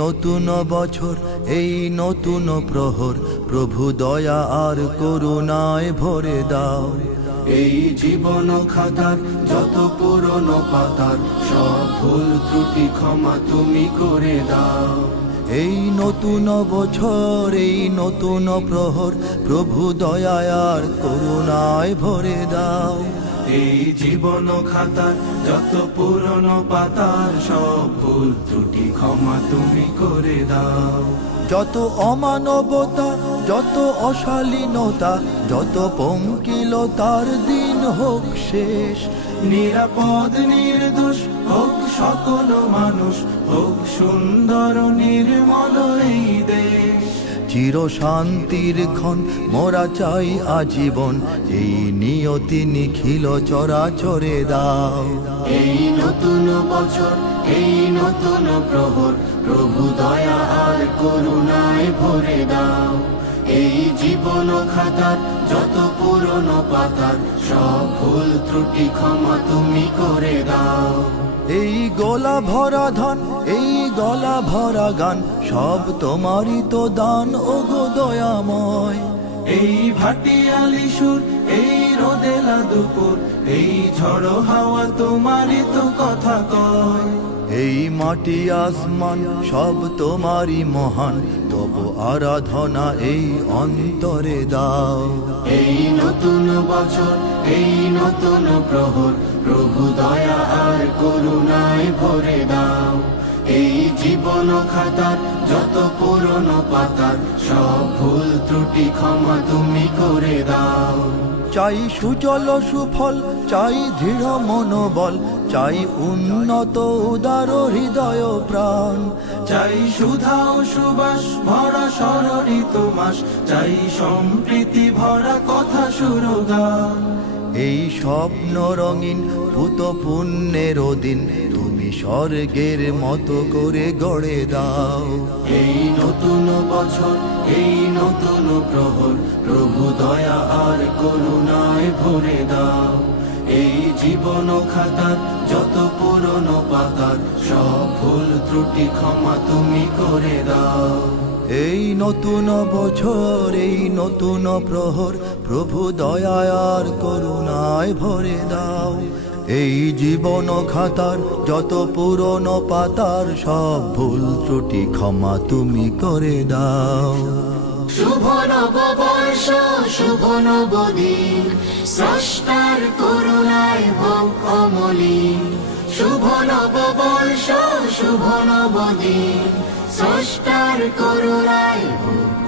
নতুন বছর, এই নতুন প্রহর, প্রভু দয়া আর করুণায় ভরে দাও। এই জীবন খাতার যত পুরনো পাতার সব ভুল ত্রুটি ক্ষমা তুমি করে দাও। এই নতুন বছর, এই নতুন প্রহর, প্রভু দয়া আর করুণায় ভরে দাও। এই জীবন খাতার যত পুরনো পাতার সব ভুল ত্রুটি ক্ষমা তুমি করে দাও। যত অমানবতা, যত অশালীনতা, যত পঙ্কিলতার দিন হোক শেষ। নিরাপদ নির্দোষ হোক সকল মানুষ, হোক সুন্দর নির্মল এই দেশ। চির শান্তির ক্ষণ মোরা চাই আজীবন, এই নিয়তি নিখিল চরাচরে দাও। এই নতুন বছর, এই নতুন প্রহর, প্রভু দয়া আর করুণায় ভরে দাও। এই জীবন খাতার যত পুরনো পাতার সব ভুল ত্রুটি ক্ষমা তুমি করে দাও। এই গলা ভরা ধান, এই গলা ভরা গান, সব তোমারই তো দান ওগো দয়াময়। এই ভাটিয়ালি সুর, এই রোদেলা দুপুর, এই ঝড়ো হাওয়া তোমারই তো কথা কয়। এই মাটি আসমান সব তোমারই মহান, তবু আরাধনা এই অন্তরে দাও। এই নতুন বছর, এই নতুন প্রহর, প্রভু দয়া আর করুণায় ভরে দাও। এই জীবন খাতার যত পুরনো পাতার সব ভুল ত্রুটি ক্ষমা তুমি করে দাও। চাই সুজল সুফল, চাই দৃঢ় মনোবল, চাই উন্নত উদার হৃদয় প্রাণ। চাই সুধা ও সুবাস ভরা স্মরণিত মাস, চাই সম্প্রীতি ভরা কথা সুরগান। এই স্বপ্ন রঙিন ভূত পুণ্যের দিন, তুমি স্বর্গের মতো করে গড়ে দাও। এই নতুন বছর, এই নতুন প্রহর, প্রভু দয়া আর করুণায় ভরে দাও। এই জীবন খাতার যত পুরনো পাতার সব ভুল ত্রুটি ক্ষমা তুমি করে দাও। এই নতুন বছর, এই নতুন প্রহর, প্রভু দয়া আর করুণায় ভরে দাও। এই জীবন খাতার যত পুরনো পাতার সব ভুল ত্রুটি ক্ষমা তুমি করে দাও। শুভ নববর্ষ, শুভ নবদিন, স্রষ্টার করুণায় হোক অমলিন। শুভ নববর্ষ, শুভ নবদিন, স্রষ্টার করুণায় হোক